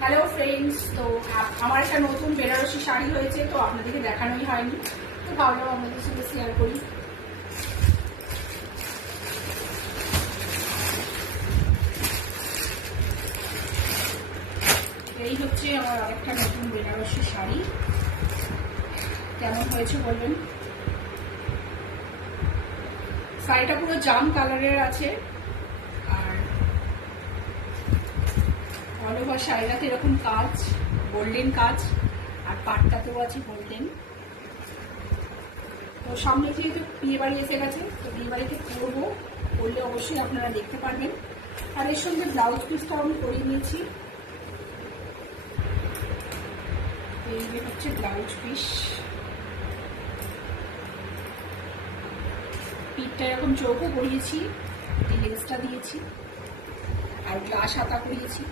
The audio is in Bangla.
হ্যালো ফ্রেন্ডস, তো আমার একটা নতুন বেনারসি শাড়ি হয়েছে, তো আপনাদেরকে দেখানোই হয়নি, তো ভাবলাম আপনাদের সাথে শেয়ার করি। এই হচ্ছে আমার আরেকটা নতুন বেনারসি শাড়ি। কেমন হয়েছে বলবেন। শাড়িটা পুরো জাম কালারের আছে, আর অল ওভার শাড়িটাতে এরকম কাজ, গোল্ডেন কাজ, আর পাটটাতেও আছে গোল্ডেন। তো সামনে যেহেতু বিয়ে বাড়ি এসে গেছে, তো বিয়ে বাড়িতে করবো, করলে অবশ্যই আপনারা দেখতে পারবেন। আর এর সঙ্গে ব্লাউজ পিসটাও আমি করে নিয়েছি। এই যে হচ্ছে ব্লাউজ পিস, পিঠটা এরকম চৌকো করিয়েছি, লেসটা দিয়েছি, আর গ্লাস হাতা করিয়েছি।